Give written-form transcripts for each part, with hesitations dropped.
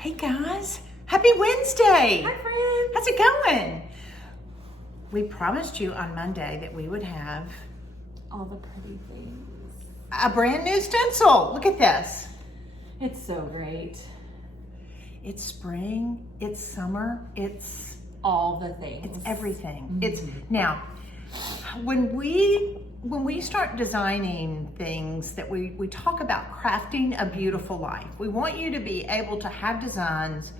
Hey guys, happy Wednesday. Hi friends. How's it going? We promised you on Monday that we would have All the pretty things. a brand new stencil. Look at this. It's so great. It's spring, it's summer, it's All the things. It's everything. Mm-hmm. It's now when we start designing things that we talk about crafting a beautiful life. We want you to be able to have designs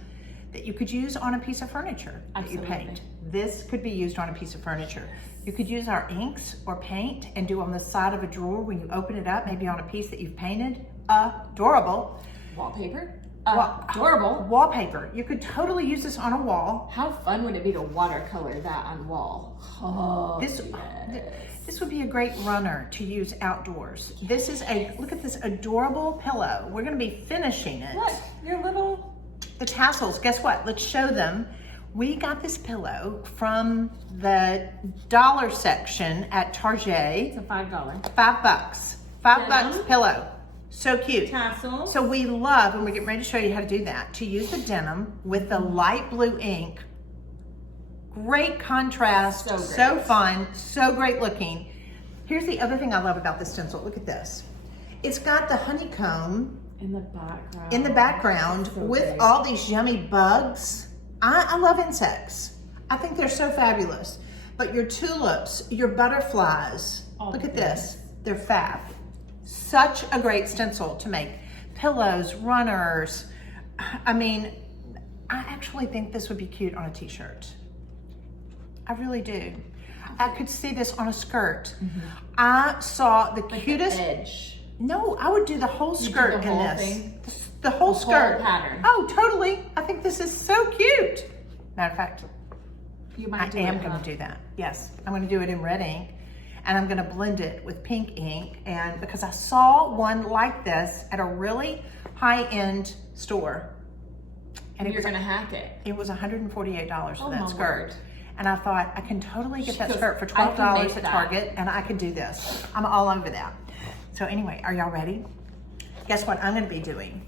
that you could use on a piece of furniture that Absolutely. you paint. This could be used on a piece of furniture. You could use our inks or paint and do on the side of a drawer when you open it up, maybe on a piece that you've painted. Adorable. Wallpaper. Wa- Adorable. Wallpaper. You could totally use this on a wall. How fun would it be to watercolor that on wall? Oh, This would be a great runner to use outdoors. This is look at this adorable pillow. We're gonna be finishing it. Look, your little. The tassels, guess what? Let's show them. We got this pillow from the dollar section at Target. It's a $5. $5. $5 Denim. pillow. So cute. Tassels. So we love, and we're getting ready to show you how to do that, to use the denim with the light blue ink. Great contrast, So so great. fun, so great looking. Here's the other thing I love about this stencil. Look at this. It's got the honeycomb In the background. in the background So with great. all these yummy bugs. I love insects. I think they're so fabulous. But your tulips, your butterflies, All look the at this. They're fab. Such a great stencil to make pillows, runners. I mean, I actually think this would be cute on a t-shirt. I really do. I could see this on a skirt. I saw the Like cutest. the edge. No, I would do the whole do skirt the in whole this. thing? The whole The whole skirt. pattern. Oh, totally. I think this is so cute. Matter of fact, You I might do am it, going huh? to do that. Yes, I'm going to do it in red ink, and I'm going to blend it with pink ink. And because I saw one like this at a really high-end store, and You're gonna hack it. it was $148 for Oh, that my skirt. word. And I thought, I can totally get She that goes, skirt for "I can $12 make at that." Target, and I could do this. I'm all over that. So anyway, are y'all ready? Guess what I'm gonna be doing?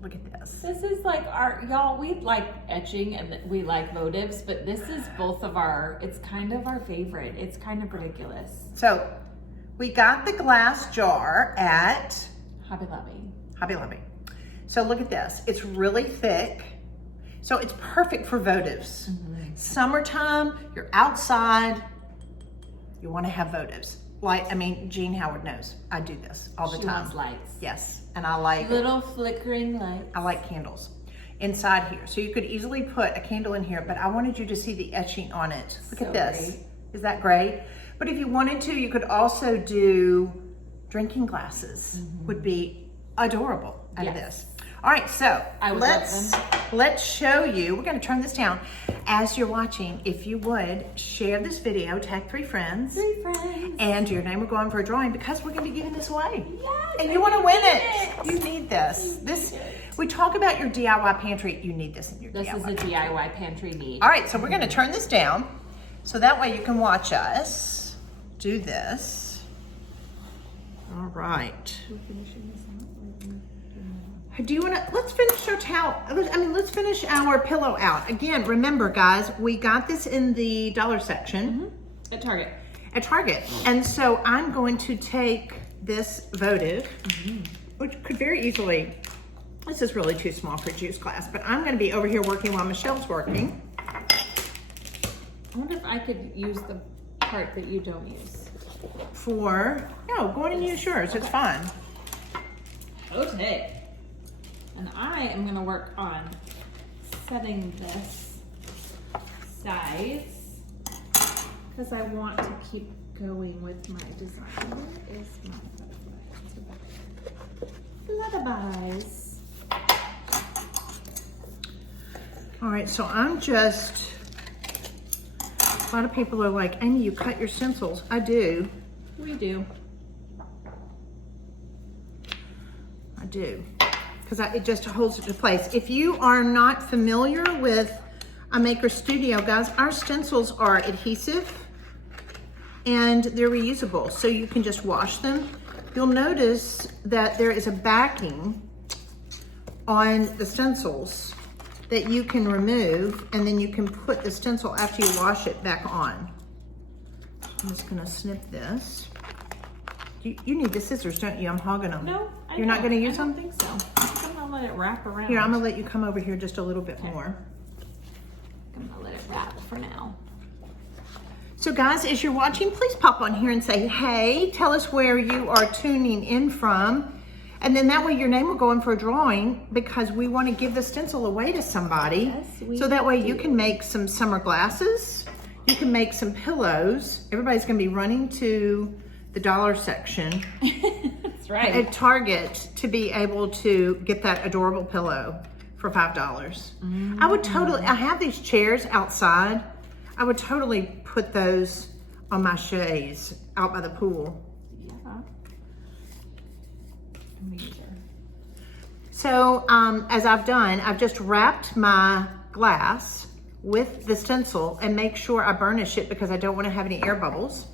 Look at this. This is like y'all, we like etching and we like motives, but this is both of it's kind of our favorite. It's kind of ridiculous. So we got the glass jar at Hobby Lobby. Hobby Lobby. So look at this. It's really thick. So it's perfect for votives. Summertime, you're outside, you want to have votives. Jean Howard knows I do this all the She time. wants lights. Yes, and I like Little flickering lights. I like candles inside here. So you could easily put a candle in here, but I wanted you to see the etching on it. Look So at this. great. Is that great? But if you wanted to, you could also do drinking glasses. Would be adorable out of Yes. this. All right, so I would let's show you. We're going to turn this down. As you're watching, if you would share this video, tag 3 friends, 3 friends. and your name will go on for a drawing because we're going to be giving this away. Yes, And I you want to win need it. You need this. We talk about your DIY pantry. You need this in your This DIY is a pantry. DIY pantry need. All right, so we're going to turn this down so that way you can watch us do this. All right. We're finishing this out. Do you want to, let's finish our towel. Let's finish our pillow out. Again, remember guys, we got this in the dollar section At Target. at Target. And so I'm going to take this votive, which could very easily, this is really too small for juice glass, but I'm going to be over here working while Michelle's working. I wonder if I could use the part that you don't use. No, go on and use yours, it's fine. Okay. And I am gonna work on setting this size because I want to keep going with my design. Where is my butterfly? Flutterbuys. All right, so I'm just, a lot of people are like, Amy, you cut your stencils. I do. We do. I do. Because it just holds it in place. If you are not familiar with a Maker Studio, guys, our stencils are adhesive and they're reusable. So you can just wash them. You'll notice that there is a backing on the stencils that you can remove, and then you can put the stencil after you wash it back on. I'm just gonna snip this. You need the scissors, don't you? I'm hogging them. No, You're not gonna use them? I don't think so. I'm gonna let it wrap around. Here, I'm gonna let you come over here just a little bit more. I'm gonna let it wrap for now. So guys, as you're watching, please pop on here and say, hey, tell us where you are tuning in from. And then that way your name will go in for a drawing, because we want to give the stencil away to somebody. Yes, so that way you can make some summer glasses. You can make some pillows. Everybody's going to be running to the dollar section That's right. at Target to be able to get that adorable pillow for $5. I would totally, I have these chairs outside. I would totally put those on my chaise out by the pool. So as I've done, I've just wrapped my glass with the stencil and make sure I burnish it, because I don't want to have any air bubbles.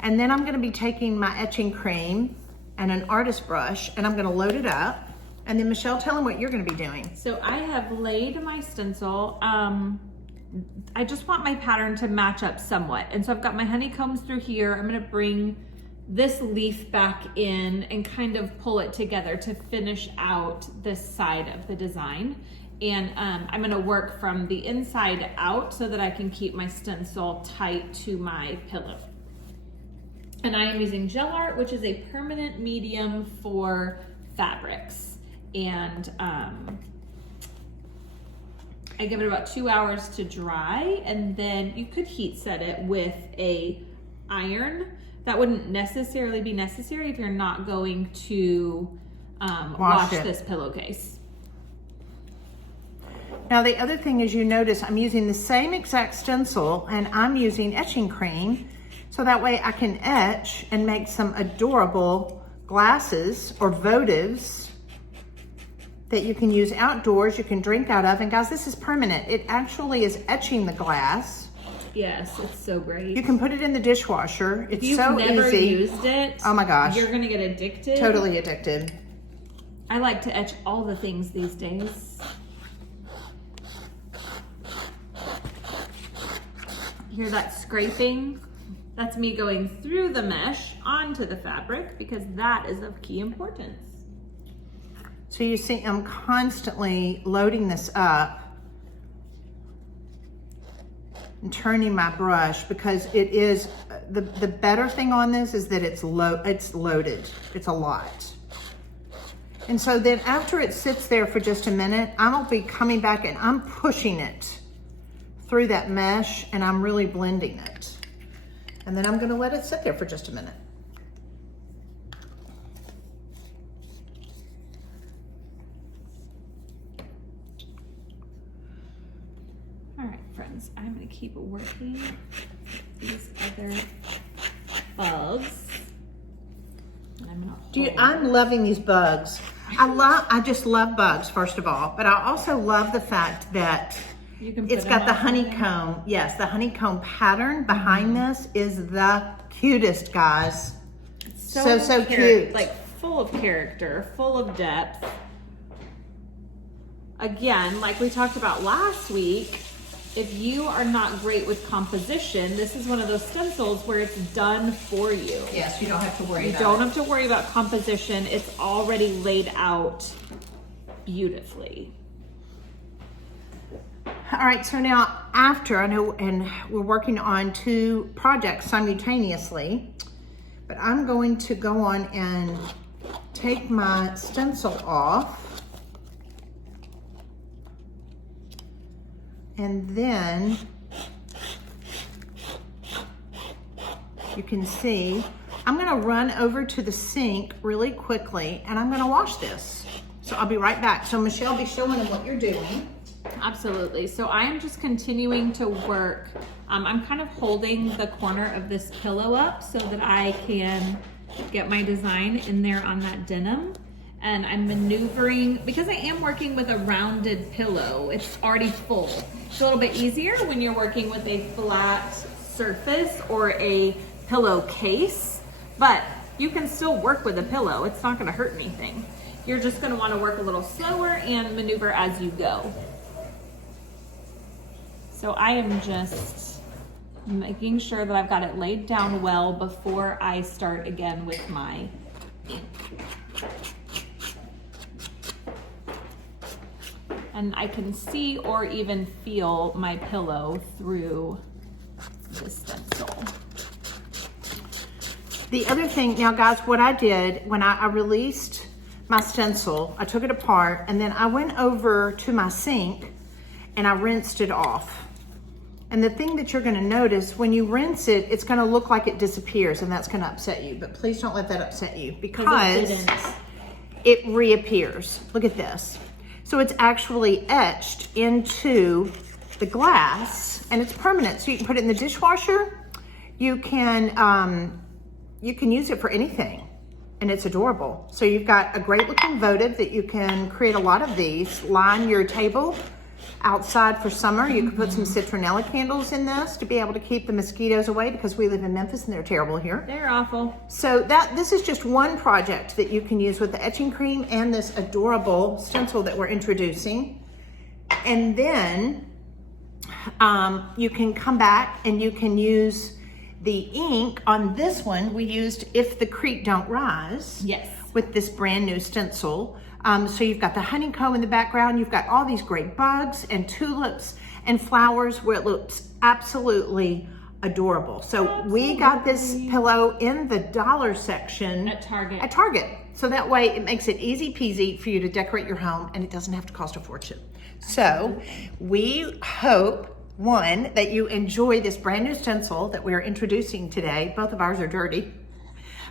And then I'm going to be taking my etching cream and an artist brush, and I'm going to load it up. And then Michelle, tell them what you're going to be doing. So I have laid my stencil. I just want my pattern to match up somewhat. And so I've got my honeycombs through here. I'm going to bring this leaf back in and kind of pull it together to finish out this side of the design. And I'm gonna work from the inside out so that I can keep my stencil tight to my pillow. And I am using gel art, which is a permanent medium for fabrics. And I give it about 2 hours to dry, and then you could heat set it with a iron. That wouldn't necessarily be necessary if you're not going to wash this pillowcase. Now the other thing is, you notice I'm using the same exact stencil, and I'm using etching cream, so that way I can etch and make some adorable glasses or votives that you can use outdoors, you can drink out of. And guys, this is permanent. It actually is etching the glass. Yes, it's so great. You can put it in the dishwasher. It's so easy. If you've never used it, oh my gosh, you're gonna get addicted. Totally addicted. I like to etch all the things these days. Hear that scraping? That's me going through the mesh onto the fabric, because that is of key importance. So you see, I'm constantly loading this up and turning my brush, because it is, the better thing on this is that it's loaded. It's a lot. And so then after it sits there for just a minute, I'll be coming back and I'm pushing it through that mesh, and I'm really blending it. And then I'm gonna let it sit there for just a minute. All right, friends, I'm gonna keep working these other bugs. And I'm gonna Dude, I'm loving these bugs. I just love bugs, first of all, but I also love the fact that you can it's got the honeycomb. Yes, the honeycomb pattern behind this is the cutest, guys. So cute. Like full of character, full of depth. Again, like we talked about last week, if you are not great with composition, this is one of those stencils where it's done for you. Yes, you don't have to worry about it. You don't have to worry about composition. It's already laid out beautifully. All right, so now after, I know, and we're working on 2 projects simultaneously, but I'm going to go on and take my stencil off. And then you can see, I'm gonna run over to the sink really quickly, and I'm gonna wash this. So I'll be right back. So Michelle, be showing them what you're doing. Absolutely. So I am just continuing to work. I'm kind of holding the corner of this pillow up so that I can get my design in there on that denim. And I'm maneuvering, because I am working with a rounded pillow, it's already full. It's a little bit easier when you're working with a flat surface or a pillow case, but you can still work with a pillow. It's not gonna hurt anything. you're just gonna wanna work a little slower and maneuver as you go. So I am just making sure that I've got it laid down well before I start again with my ink. And I can see or even feel my pillow through the stencil. The other thing, now guys, what I did when I released my stencil, I took it apart and then I went over to my sink and I rinsed it off. And the thing that you're gonna notice, when you rinse it, it's gonna look like it disappears and that's gonna upset you, but please don't let that upset you because it reappears. Look at this. So it's actually etched into the glass and it's permanent. So you can put it in the dishwasher. You can use it for anything and it's adorable. So you've got a great looking votive that you can create a lot of these, line your table outside for summer. You can put some citronella candles in this to be able to keep the mosquitoes away because we live in Memphis and they're terrible here. They're awful. So this is just one project that you can use with the etching cream and this adorable stencil that we're introducing. And then you can come back and you can use the ink on this one. We used If the Creek Don't Rise. Yes. With this brand new stencil. So you've got the honeycomb in the background. You've got all these great bugs and tulips and flowers where it looks absolutely adorable. So we got this pillow in the dollar section at Target. At Target. So that way it makes it easy peasy for you to decorate your home and it doesn't have to cost a fortune. So we hope, one, that you enjoy this brand new stencil that we're introducing today. Both of ours are dirty.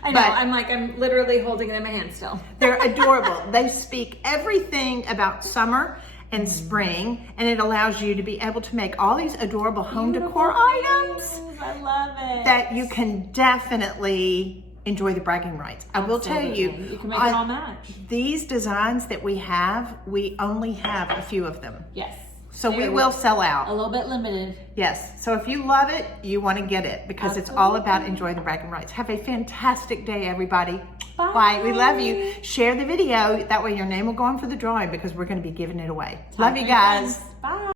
I know, I'm literally holding it in my hand still. They're adorable. They speak everything about summer and spring, and it allows you to be able to make all these adorable home decor items. I love it. That you can definitely enjoy the bragging rights. I will tell you, you can make it all match. These designs that we have, we only have a few of them. Yes. So we will sell out. A little bit limited. Yes. So if you love it, you want to get it because it's all about enjoying the bragging rights. Have a fantastic day, everybody. Bye. Bye. We love you. Share the video. That way your name will go on for the drawing because we're going to be giving it away. Love you guys. Bye.